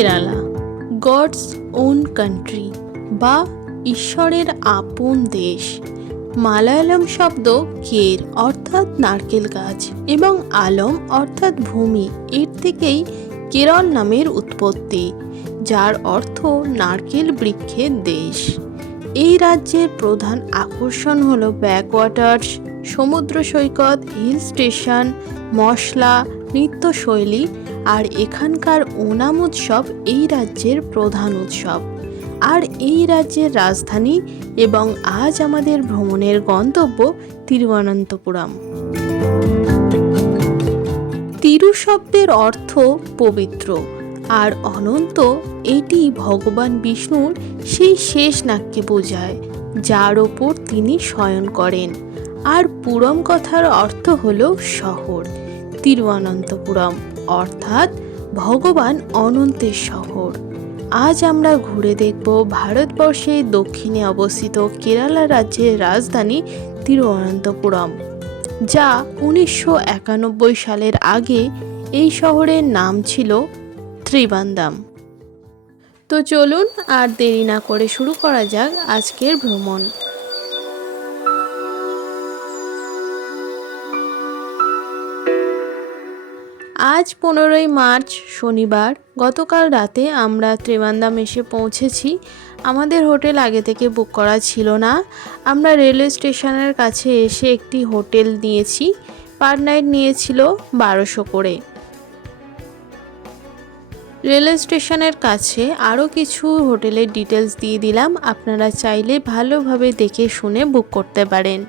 Kerala, gods own country বা ঈশ্বরের আপন দেশ। মালায়ালাম শব্দ কের অর্থাৎ নারকেল গাছ এবং আলম অর্থাৎ ভূমি, এর থেকেই কেরল নামের উৎপত্তি, যার অর্থ নারকেল বৃক্ষের দেশ। এই রাজ্যের প্রধান আকর্ষণ হল ব্যাকওয়াটার্স, সমুদ্র সৈকত, হিল স্টেশন, মশলা, নৃত্যশৈলী, আর এখানকার ওনাম উৎসব এই রাজ্যের প্রধান উৎসব। আর এই রাজ্যের রাজধানী এবং আজ আমাদের ভ্রমণের গন্তব্য তিরুবনন্তপুরম। তিরু শব্দের অর্থ পবিত্র, আর অনন্ত এটি ভগবান বিষ্ণুর সেই শেষ নাককে বোঝায় যার ওপর তিনি শয়ন করেন। আর পুরম কথার অর্থ হল শহর। তিরুবনন্তপুরম অর্থাৎ ভগবান অনন্তের শহর। আজ আমরা ঘুরে দেখব ভারতবর্ষের দক্ষিণে অবস্থিত কেরালা রাজ্যের রাজধানী তিরুবনন্তপুরম, যা 1991 সালের আগে এই শহরের নাম ছিল ত্রিবান্দাম। তো চলুন আর দেরি না করে শুরু করা যাক আজকের ভ্রমণ। আজ 15ই মার্চ শনিবার। গতকাল রাতে আমরা ত্রিবান্দাম এসে পৌঁছেছি। আমাদের হোটেল আগে থেকে বুক করা ছিল না। আমরা রেলওয়ে স্টেশনের কাছে এসে একটি হোটেল নিয়েছি। পার নাইট নিয়েছিল 1200 করে। রেলওয়ে স্টেশনের কাছে আরও কিছু হোটেলের ডিটেলস দিয়ে দিলাম, আপনারা চাইলে ভালোভাবে দেখে শুনে বুক করতে পারেন।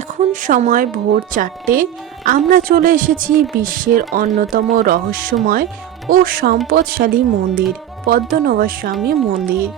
এখন সময় ভোর 4টে। আমরা চলে এসেছি বিশ্বের অন্যতম রহস্যময় ও সম্পদশালী মন্দির, পদ্মনাভস্বামী মন্দির।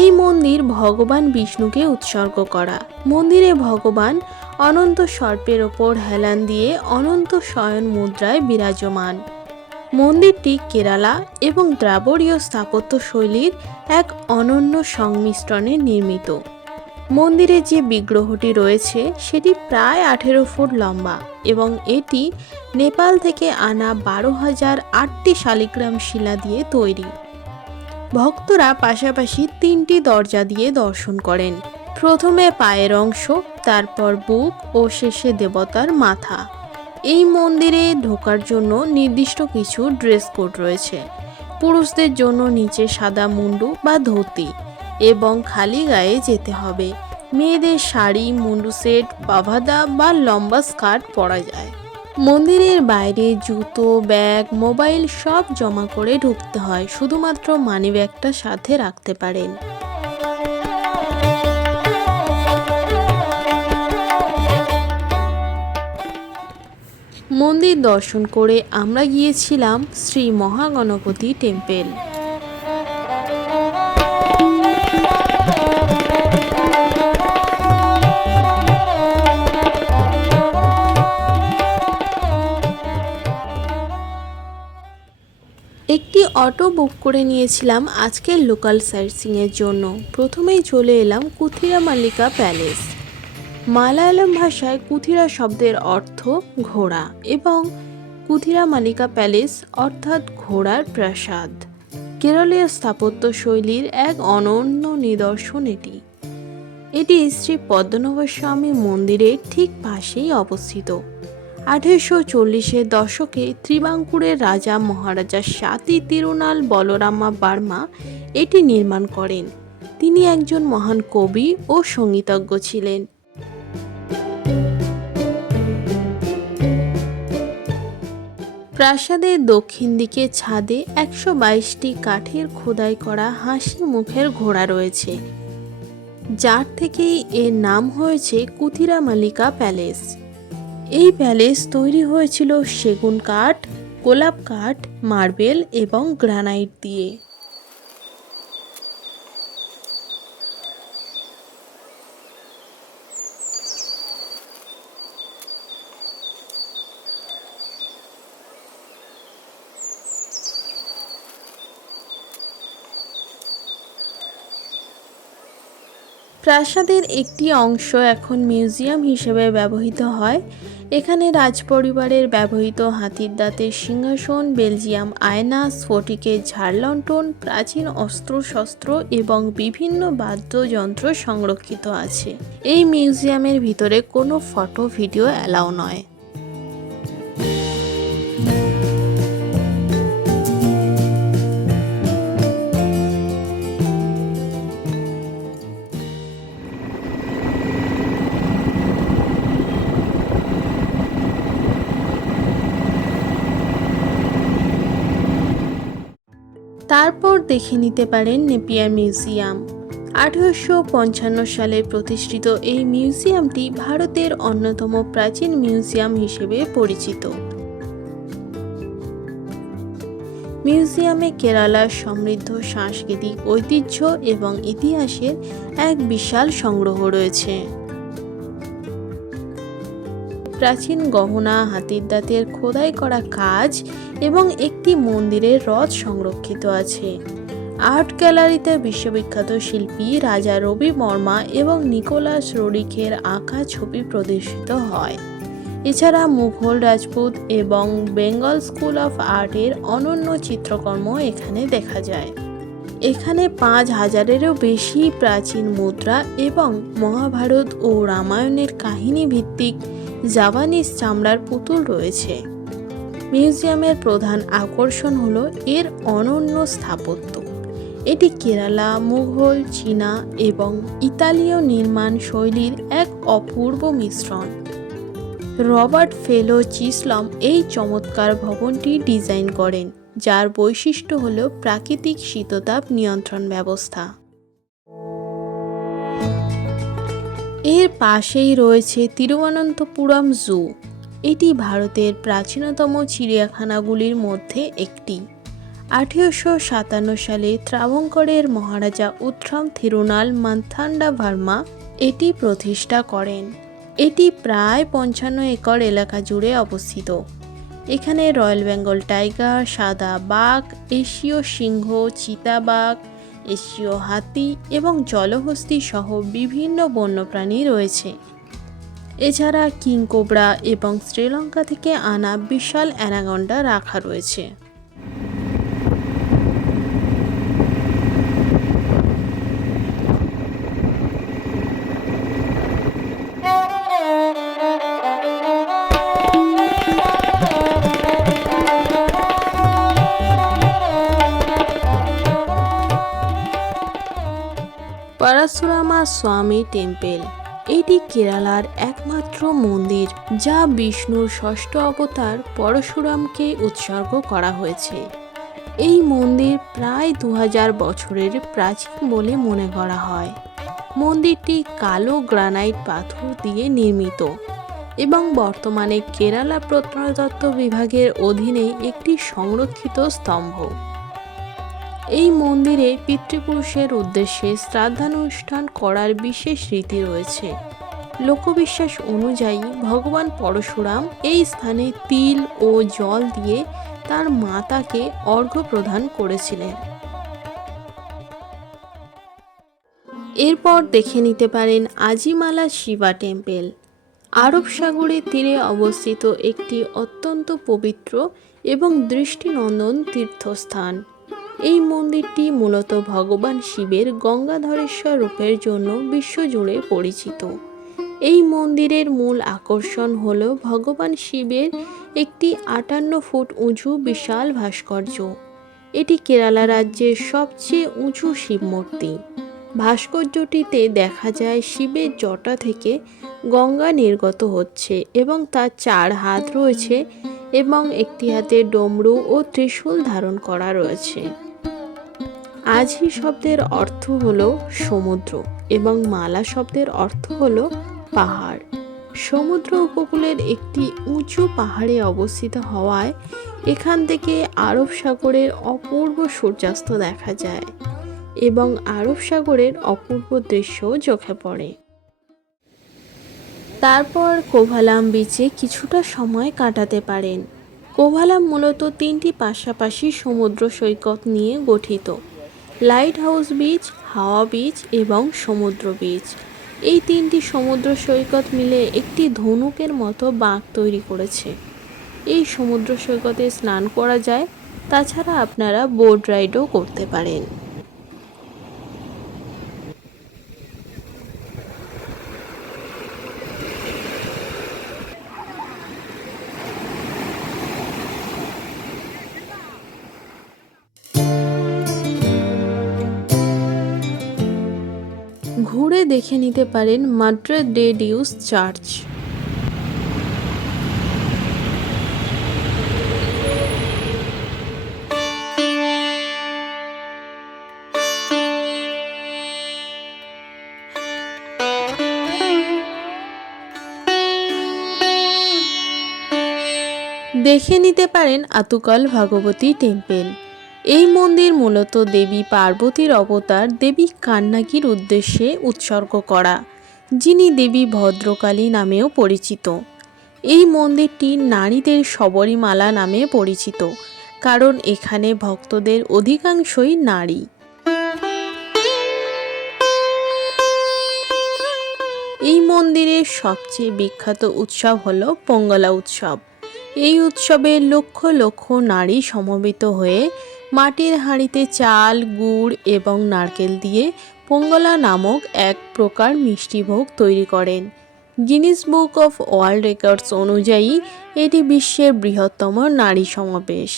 এই মন্দির ভগবান বিষ্ণুকে উৎসর্গ করা। মন্দিরে ভগবান অনন্ত সর্পের ওপর হেলান দিয়ে অনন্ত শয়ন মুদ্রায় বিরাজমান। মন্দিরটি কেরালা এবং দ্রাবিড়ীয় স্থাপত্য শৈলীর এক অনন্য সংমিশ্রণে নির্মিত। মন্দিরে যে বিগ্রহটি রয়েছে সেটি প্রায় 18 ফুট লম্বা এবং এটি নেপাল থেকে আনা 12,008টি শালিগ্রাম শিলা দিয়ে তৈরি। ভক্তরা পাশাপাশি 3টি দরজা দিয়ে দর্শন করেন, প্রথমে পায়ের অংশ, তারপর বুক ও শেষে দেবতার মাথা। এই মন্দিরে ঢোকার জন্য নির্দিষ্ট কিছু ড্রেস কোড রয়েছে। পুরুষদের জন্য নিচে সাদা মুন্ডু বা ধুতি এবং খালি গায়ে যেতে হবে। মেয়েদের শাড়ি, মুন্ডু সেট, পাভাদা বা লম্বা স্কার্ট পরা যায়। মন্দিরের বাইরে জুতো, ব্যাগ, মোবাইল সব জমা করে ঢুকতে হয়, শুধুমাত্র মানিব্যাগটা সাথে রাখতে পারেন। মন্দির দর্শন করে আমরা গিয়েছিলাম শ্রী মহাগণপতি টেম্পল। একটি অটো বুক করে নিয়েছিলাম আজকের লোকাল সাইটসিংয়ের জন্য। প্রথমেই চলে এলাম কুথিরা মালিকা প্যালেস। মালায়ালাম ভাষায় কুথিরা শব্দের অর্থ ঘোড়া এবং কুথিরা মালিকা প্যালেস অর্থাৎ ঘোড়ার প্রাসাদ। কেরলীয় স্থাপত্য শৈলীর এক অনন্য নিদর্শন এটি। এটি শ্রী পদ্মনাভস্বামী মন্দিরের ঠিক পাশেই অবস্থিত। 1840-এর দশকে ত্রিবাঙ্কুরের রাজা মহারাজা স্বাতী তিরুনাল বলরামা বার্মা এটি নির্মাণ করেন। তিনি একজন মহান কবি ও সঙ্গীতজ্ঞ ছিলেন। প্রাসাদের দক্ষিণ দিকে ছাদে 122টি কাঠের খোদাই করা হাসি মুখের ঘোড়া রয়েছে, যার থেকেই এর নাম হয়েছে কুথিরা মালিকা প্যালেস। এই প্যালেস তৈরি হয়েছিল সেগুন কাঠ, গোলাপ কাঠ, মার্বেল এবং গ্রানাইট দিয়ে। প্রাসাদের একটি অংশ এখন মিউজিয়াম হিসেবে ব্যবহৃত হয়। এখানে রাজপরিবারের ব্যবহৃত হাতির দাঁতের সিংহাসন, বেলজিয়াম আয়না, স্ফটিকের ঝাড়লণ্ঠন, প্রাচীন অস্ত্রশস্ত্র এবং বিভিন্ন বাদ্যযন্ত্র সংরক্ষিত আছে। এই মিউজিয়ামের ভিতরে কোনো ফটো ভিডিও অ্যালাউ নয়। তারপর দেখে নিতে পারেন নেপিয়ার মিউজিয়াম। 1855 সালে প্রতিষ্ঠিত এই মিউজিয়ামটি ভারতের অন্যতম প্রাচীন মিউজিয়াম হিসেবে পরিচিত। মিউজিয়ামে কেরালার সমৃদ্ধ সাংস্কৃতিক ঐতিহ্য এবং ইতিহাসের এক বিশাল সংগ্রহ রয়েছে। প্রাচীন গহনা, হাতির দাঁতের খোদাই করা কাজ এবং একটি মন্দিরের রথ সংরক্ষিত আছে। আর্ট গ্যালারিতে বিশ্ববিখ্যাত শিল্পী রাজা রবি বর্মা এবং নিকোলাস রোরিখের আঁকা ছবি প্রদর্শিত হয়। এছাড়া মুঘল, রাজপুত এবং বেঙ্গল স্কুল অফ আর্টের অনন্য চিত্রকর্ম এখানে দেখা যায়। এখানে 5000-এরও বেশি প্রাচীন মুদ্রা এবং মহাভারত ও রামায়ণের কাহিনী ভিত্তিক জাপানিজ চামড়ার পুতুল রয়েছে। মিউজিয়ামের প্রধান আকর্ষণ হলো এর অনন্য স্থাপত্য। এটি কেরালা, মুঘল, চীনা এবং ইতালীয় নির্মাণ শৈলীর এক অপূর্ব মিশ্রণ। রবার্ট ফেলো চিসলম এই চমৎকার ভবনটি ডিজাইন করেন, যার বৈশিষ্ট্য হল প্রাকৃতিক শীততাপ নিয়ন্ত্রণ ব্যবস্থা। এর পাশেই রয়েছে তিরুবনন্তপুরম জু। এটি ভারতের প্রাচীনতম চিড়িয়াখানাগুলির মধ্যে একটি। 1857 সালে ত্রাভঙ্করের মহারাজা উত্তম থিরুনাল মান্থান্ডাভার্মা এটি প্রতিষ্ঠা করেন। এটি প্রায় 55 একর এলাকা জুড়ে অবস্থিত। এখানে রয়্যাল বেঙ্গল টাইগার, সাদা বাঘ, এশীয় সিংহ, চিতাবাঘ, এশীয় হাতি এবং জলহস্তী সহ বিভিন্ন বন্যপ্রাণী রয়েছে। এছাড়া কিংকোবরা এবং শ্রীলঙ্কা থেকে আনা বিশাল অ্যানাকন্ডা রাখা রয়েছে। পরশুরামা স্বামী টেম্পল। এটি কেরালার একমাত্র মন্দির যা বিষ্ণুর ষষ্ঠ অবতার পরশুরামকে উৎসর্গ করা হয়েছে। এই মন্দির প্রায় 2000 বছরের প্রাচীন বলে মনে করা হয়। মন্দিরটি কালো গ্রানাইট পাথর দিয়ে নির্মিত এবং বর্তমানে কেরালা প্রত্নতত্ত্ব বিভাগের অধীনে একটি সংরক্ষিত স্তম্ভ। এই মন্দিরে পিতৃপুরুষের উদ্দেশ্যে শ্রাদ্ধানুষ্ঠান করার বিশেষ রীতি রয়েছে। লোকবিশ্বাস অনুযায়ী ভগবান পরশুরাম এই স্থানে তিল ও জল দিয়ে তার মাতাকে অর্ঘ্য প্রদান করেছিলেন। এরপর দেখে নিতে পারেন আজিমালা শিবা টেম্পল। আরব সাগরের তীরে অবস্থিত একটি অত্যন্ত পবিত্র এবং দৃষ্টিনন্দন তীর্থস্থান। এই মন্দিরটি মূলত ভগবান শিবের গঙ্গাধরেশ্বর রূপের জন্য বিশ্বজুড়ে পরিচিত। এই মন্দিরের মূল আকর্ষণ হল ভগবান শিবের একটি 58 ফুট উঁচু বিশাল ভাস্কর্য। এটি কেরালা রাজ্যের সবচেয়ে উঁচু শিব মূর্তি। ভাস্কর্যটিতে দেখা যায় শিবের জটা থেকে গঙ্গা নির্গত হচ্ছে এবং তার 4 হাত রয়েছে এবং একটি হাতে ডমরু ও ত্রিশূল ধারণ করা রয়েছে। আজি শব্দের অর্থ হলো সমুদ্র এবং মালা শব্দের অর্থ হলো পাহাড়। সমুদ্র উপকূলের একটি উঁচু পাহাড়ে অবস্থিত হওয়ায় এখান থেকে আরব সাগরের অপূর্ব সূর্যাস্ত দেখা যায় এবং আরব সাগরের অপূর্ব দৃশ্য চোখে পড়ে। তারপর কোভালাম বিচে কিছুটা সময় কাটাতে পারেন। কোভালাম মূলত 3টি পাশাপাশি সমুদ্র সৈকত নিয়ে গঠিত। লাইট হাউস বিচ, হাওয়া বীচ এবং সমুদ্র বীচ। এই তিনটি সমুদ্র সৈকত মিলে একটি ধনুকের মতো বাঁক তৈরি করেছে। এই সমুদ্র সৈকতে স্নান করা যায়, তাছাড়া আপনারা বোট রাইডও করতে পারেন। ঘুরে দেখে নিতে পারেন মাদ্রে ডে ডিউস চার্চ। দেখে নিতে পারেন আতুকাল ভাগবতী টেম্পল। এই মন্দির মূলত দেবী পার্বতীর অবতার দেবী কান্নাকির উদ্দেশ্যে উৎসর্গ করা, যিনি দেবী ভদ্রকালী নামেও পরিচিত। এই মন্দিরটি নারীদের শবরীমালা নামে পরিচিত, কারণ এখানে ভক্তদের অধিকাংশই নারী। এই মন্দিরের সবচেয়ে বিখ্যাত উৎসব হলো পোঙ্গলা উৎসব। এই উৎসবে লক্ষ লক্ষ নারী সমবেত হয়ে মাটির হাঁড়িতে চাল, গুড় এবং নারকেল দিয়ে পোঙ্গলা নামক এক প্রকার মিষ্টিভোগ তৈরি করেন। Guinness book of world records অনুযায়ী এটি বিশ্বের বৃহত্তম নারী সমাবেশ।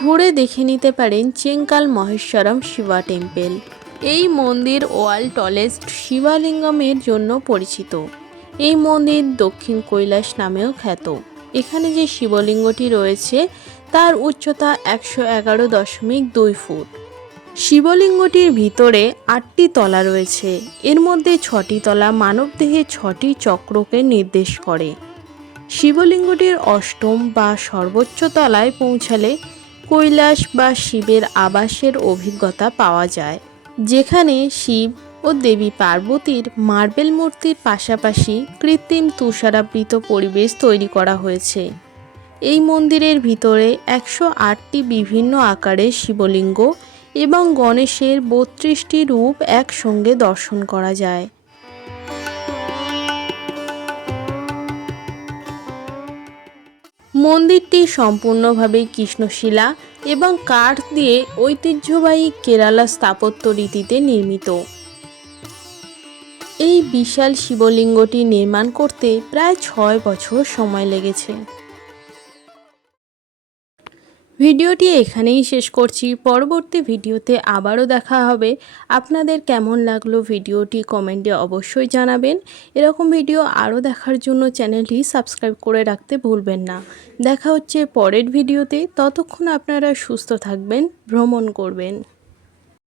ঘুরে দেখে নিতে পারেন চেঙ্কাল মহেশ্বরম শিবা টেম্পল। এই মন্দির ওয়ার্ল্ড টলেস্ট শিবলিঙ্গমের জন্য পরিচিত। এই মন্দির দক্ষিণ কৈলাস নামেও খ্যাত। এখানে যে শিবলিঙ্গটি রয়েছে তার উচ্চতা 111.2 ফুট। শিবলিঙ্গটির ভিতরে 8টি তলা রয়েছে। এর মধ্যে 6টি তলা মানবদেহে 6টি চক্রকে নির্দেশ করে। শিবলিঙ্গটির অষ্টম বা সর্বোচ্চ তলায় পৌঁছালে কৈলাস বা শিবের আবাসের অভিজ্ঞতা পাওয়া যায়, যেখানে শিব ও দেবী পার্বতীর মার্বেল মূর্তির পাশাপাশি কৃত্রিম তুষারাবৃত পরিবেশ তৈরি করা হয়েছে। এই মন্দিরের ভিতরে 108টি বিভিন্ন আকারের শিবলিঙ্গ এবং গণেশের 32টি রূপ একসঙ্গে দর্শন করা যায়। মন্দিরটি সম্পূর্ণভাবে কৃষ্ণশিলা এবং কাঠ দিয়ে ঐতিহ্যবাহী কেরালা স্থাপত্য রীতিতে নির্মিত। এই বিশাল শিবলিঙ্গটি নির্মাণ করতে প্রায় 6 বছর সময় লেগেছে। ভিডিওটি এখানেই শেষ করছি। পরবর্তী ভিডিওতে আবারও দেখা হবে। আপনাদের কেমন লাগলো ভিডিওটি কমেন্টে অবশ্যই জানাবেন। এরকম ভিডিও আরও দেখার জন্য চ্যানেলটি সাবস্ক্রাইব করে রাখতে ভুলবেন না। দেখা হচ্ছে পরের ভিডিওতে। ততক্ষণ আপনারা সুস্থ থাকবেন, ভ্রমণ করবেন।